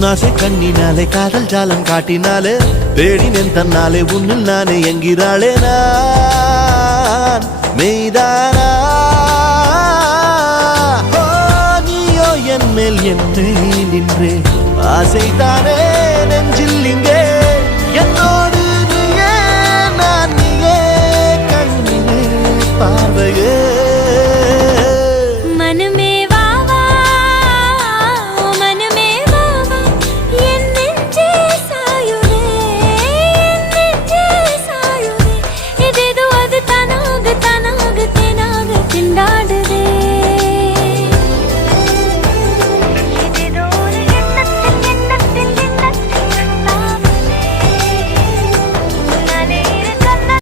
உன்னாசை கண்ணினாலே காதல் ஜாலம் காட்டினாலே தேடினேன் தன்னாலே உன்னில் நானே என்கிறாளே நான் மெய்தானா நீயோ என் மேல் என்னை நின்றே ஆசைதானே